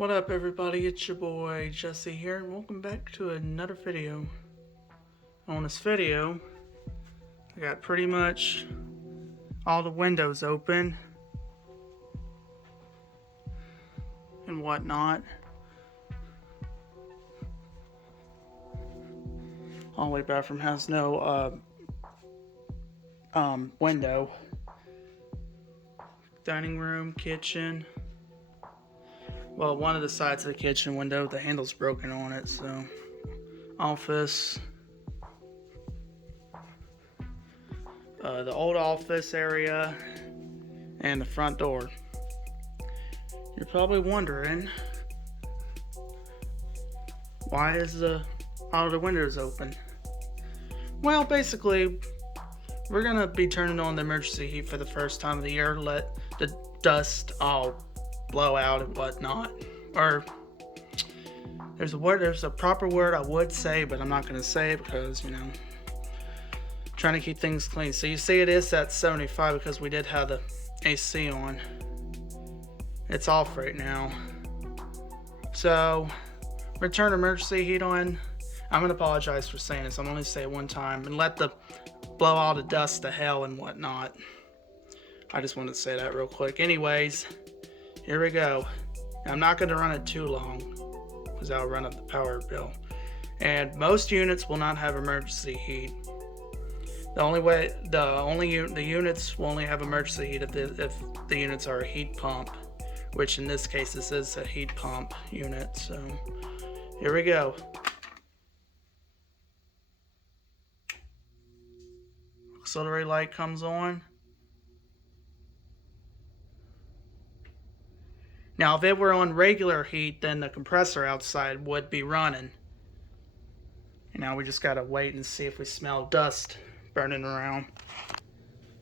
What up everybody, it's your boy Jesse here and welcome back to another video. On this video, I got pretty much all the windows open and whatnot. Hallway bathroom has no window. Dining room, kitchen. Well, one of the sides of the kitchen window, the handle's broken on it, so. Office. The old office area. And the front door. You're probably wondering, why is all the windows open? Well, basically, we're gonna be turning on the emergency heat for the first time of the year. Let the dust all blow out and whatnot. Or there's a proper word I would say, but I'm not gonna say it because, you know, trying to keep things clean. So you see it is at 75 because we did have the AC on. It's off right now. So return emergency heat on. I'm gonna apologize for saying this. I'm only say it one time and let the blow all the dust to hell and whatnot. I just wanted to say that real quick. Anyways, here we go. I'm not going to run it too long because I'll run up the power bill. And most units will not have emergency heat. The units will only have emergency heat if the units are a heat pump, which in this case this is a heat pump unit. So here we go. Auxiliary light comes on. Now, if it were on regular heat, then the compressor outside would be running. And now we just gotta wait and see if we smell dust burning around.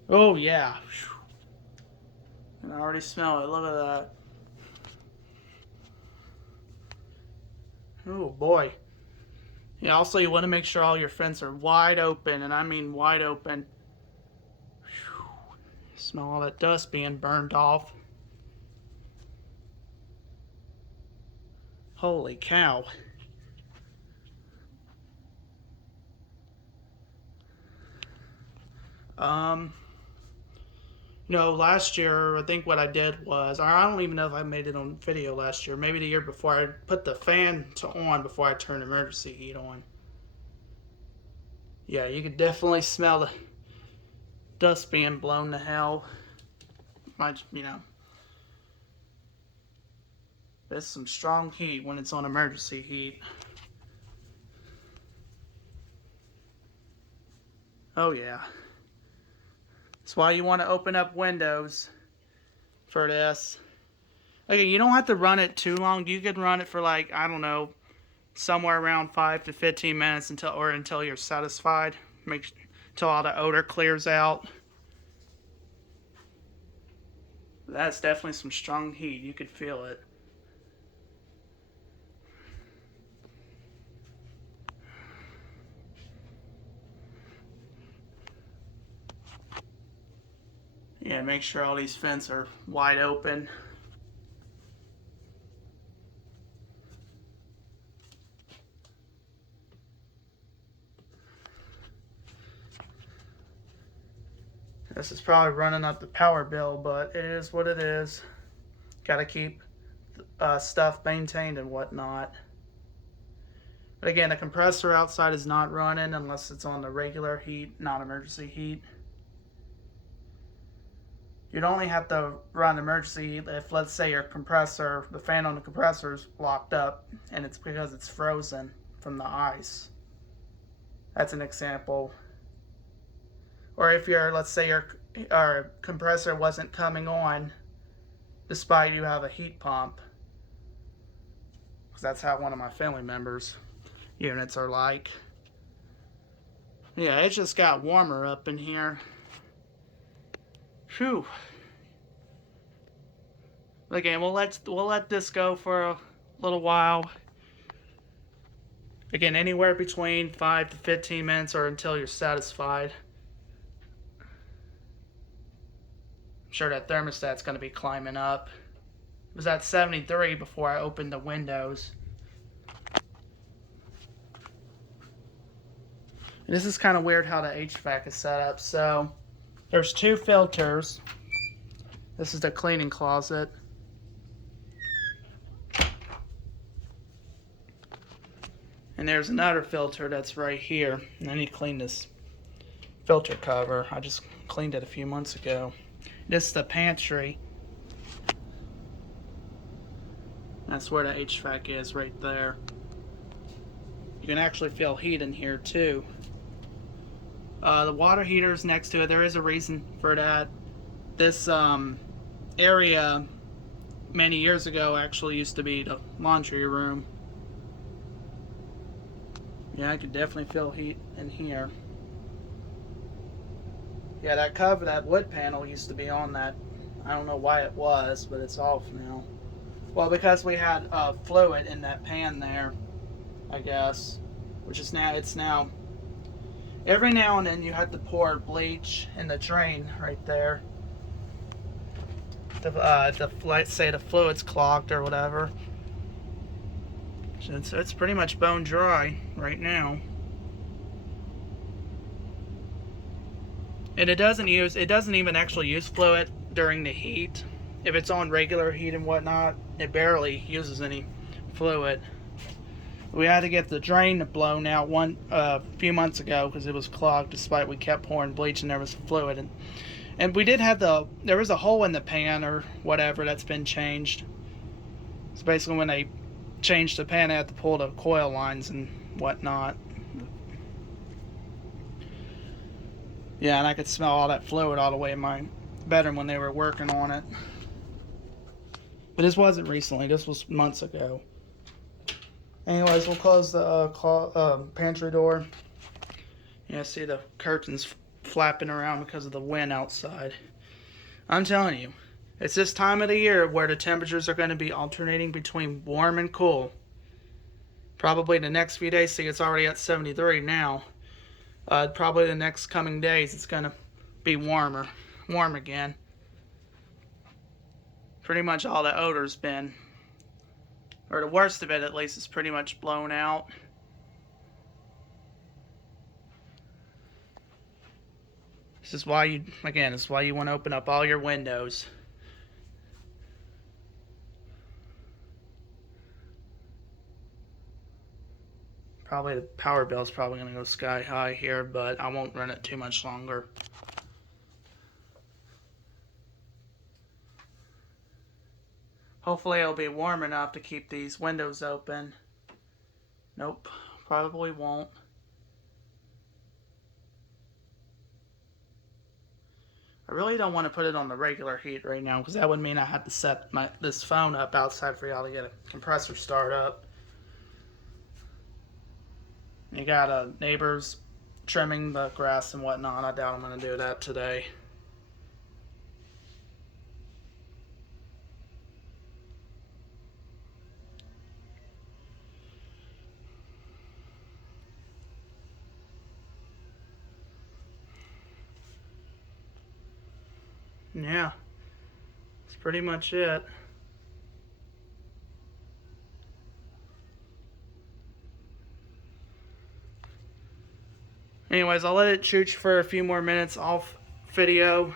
Oh yeah. And I already smell it. Look at that. Oh boy. Yeah, also you want to make sure all your vents are wide open, and I mean wide open. Smell all that dust being burned off. Holy cow. You know, last year, I think what I did was, I don't even know if I made it on video last year, maybe the year before, I put the fan on before I turned emergency heat on. Yeah, you could definitely smell the dust being blown to hell. You know, there's some strong heat when it's on emergency heat. Oh yeah. That's why you want to open up windows for this. Okay, you don't have to run it too long. You can run it for like, I don't know, somewhere around 5 to 15 minutes until you're satisfied. Until all the odor clears out. That's definitely some strong heat. You could feel it. Yeah, make sure all these vents are wide open. This is probably running up the power bill, but it is what it is. Gotta keep stuff maintained and whatnot. But again, the compressor outside is not running unless it's on the regular heat, not emergency heat. You'd only have to run emergency heat if, let's say, your compressor, the fan on the compressor is locked up and it's because it's frozen from the ice. That's an example. Or if let's say your compressor wasn't coming on despite you have a heat pump. Because that's how one of my family members' units are like. Yeah, it just got warmer up in here. Phew. Again, we'll let this go for a little while. Again, anywhere between 5 to 15 minutes or until you're satisfied. I'm sure that thermostat's going to be climbing up. was at 73 before I opened the windows. And this is kind of weird how the HVAC is set up. So there's two filters. This is the cleaning closet. And there's another filter that's right here. And I need to clean this filter cover. I just cleaned it a few months ago. This is the pantry. That's where the HVAC is, right there. You can actually feel heat in here too. The water heater is next to it. There is a reason for that. This area many years ago actually used to be the laundry room. Yeah, I could definitely feel heat in here. Yeah, that cover, that wood panel used to be on that. I don't know why it was, but it's off now. Well, because we had fluid in that pan there, I guess. Which is now, it's now, every now and then you have to pour bleach in the drain right there. Let's say the fluid's clogged or whatever. It's pretty much bone dry right now. And it doesn't even actually use fluid during the heat. If it's on regular heat and whatnot, it barely uses any fluid. We had to get the drain blown out a few months ago because it was clogged despite we kept pouring bleach and there was fluid. And we did have there was a hole in the pan or whatever that's been changed. So basically when they changed the pan, I had to pull the coil lines and whatnot. Yeah, and I could smell all that fluid all the way in my bedroom when they were working on it. But this wasn't recently, this was months ago. Anyways, we'll close the pantry door. Yeah, see the curtains flapping around because of the wind outside. I'm telling you, it's this time of the year where the temperatures are going to be alternating between warm and cool. Probably the next few days, see it's already at 73 now. Probably the next coming days it's going to be warm again. Pretty much all the odor's been, or the worst of it at least, is pretty much blown out. This is why you want to open up all your windows. Probably the power bill is probably going to go sky high here, but I won't run it too much longer. Hopefully it'll be warm enough to keep these windows open. Nope, probably won't. I really don't want to put it on the regular heat right now because that would mean I had to set this phone up outside for y'all to get a compressor start up. You got neighbors trimming the grass and whatnot. I doubt I'm going to do that today. Yeah, that's pretty much it. Anyways, I'll let it chooch for a few more minutes off video.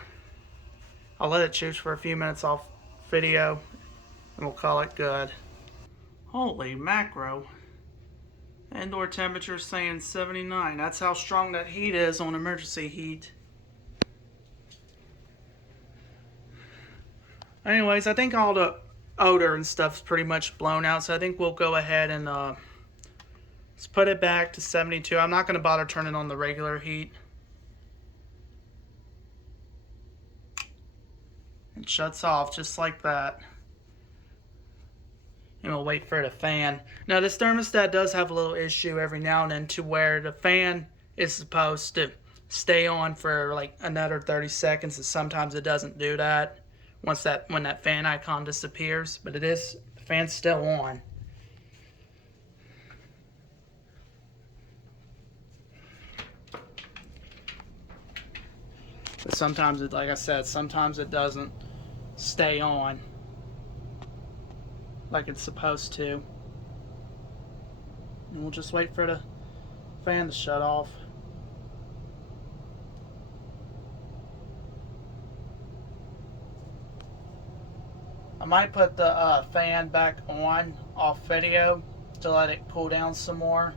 And we'll call it good. Holy macro. Indoor temperature saying 79. That's how strong that heat is on emergency heat. Anyways, I think all the odor and stuff's pretty much blown out, so I think we'll go ahead and let's put it back to 72. I'm not going to bother turning on the regular heat. It shuts off just like that. And we'll wait for the fan. Now this thermostat does have a little issue every now and then to where the fan is supposed to stay on for like another 30 seconds, and sometimes it doesn't do that when that fan icon disappears, but the fan's still on. But sometimes like I said, sometimes it doesn't stay on. like it's supposed to. And we'll just wait for the fan to shut off. I might put the fan back on off video to let it cool down some more.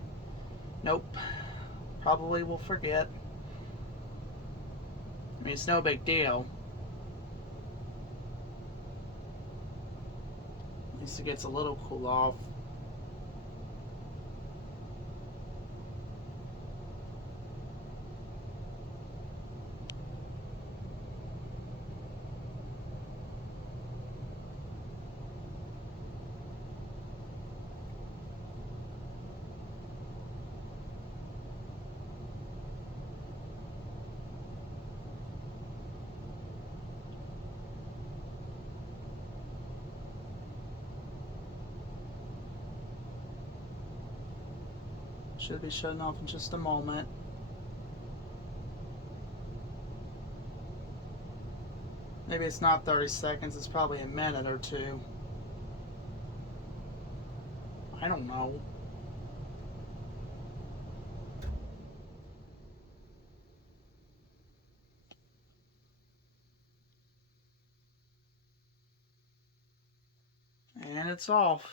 Nope. Probably will forget. I mean, it's no big deal. At least it gets a little cool off. Should be shutting off in just a moment. Maybe it's not 30 seconds, it's probably a minute or two. I don't know. And it's off.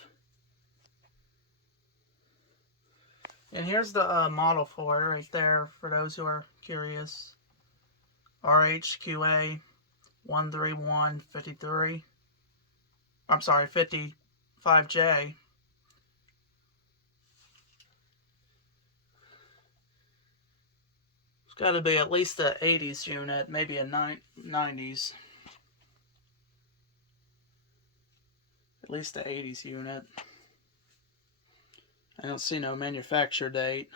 And here's the model for it right there, for those who are curious. RHQA 13153. I'm sorry, 55J. It's got to be at least a 80s unit, maybe a 90s. At least a 80s unit. I don't see no manufacture date.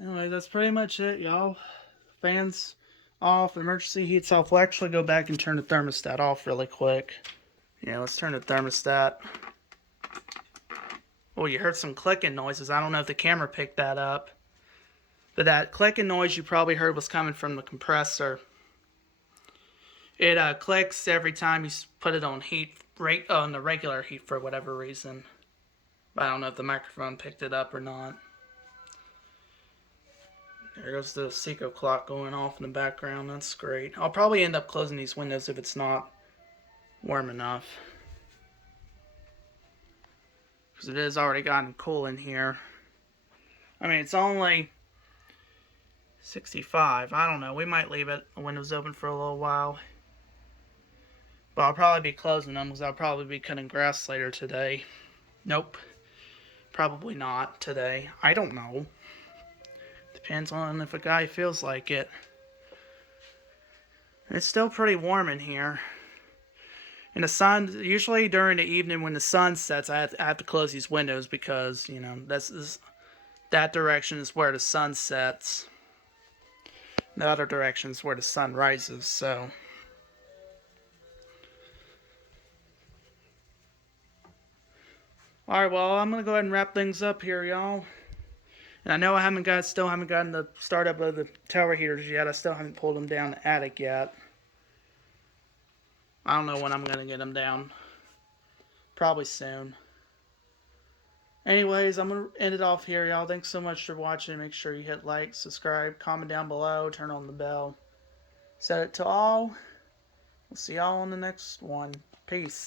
Anyway, that's pretty much it, y'all. Fans off, emergency heat's off. We'll actually go back and turn the thermostat off really quick. Yeah, let's turn the thermostat. Oh, you heard some clicking noises. I don't know if the camera picked that up. But that clicking noise you probably heard was coming from the compressor. It clicks every time you put it on heat, on the regular heat for whatever reason. But I don't know if the microphone picked it up or not. There goes the Seco clock going off in the background. That's great. I'll probably end up closing these windows if it's not warm enough. Because it has already gotten cool in here. I mean, it's only 65. I don't know. We might leave it, the windows open for a little while. But I'll probably be closing them because I'll probably be cutting grass later today. Nope. Probably not today. I don't know. Depends on if a guy feels like it. It's still pretty warm in here. And the sun, usually during the evening when the sun sets, I have to close these windows because, you know, that direction is where the sun sets. The other direction is where the sun rises, so. Alright, well, I'm going to go ahead and wrap things up here, y'all. And I know I still haven't gotten the startup of the tower heaters yet. I still haven't pulled them down the attic yet. I don't know when I'm going to get them down. Probably soon. Anyways, I'm going to end it off here, y'all. Thanks so much for watching. Make sure you hit like, subscribe, comment down below, turn on the bell. Set it to all. We'll see y'all on the next one. Peace.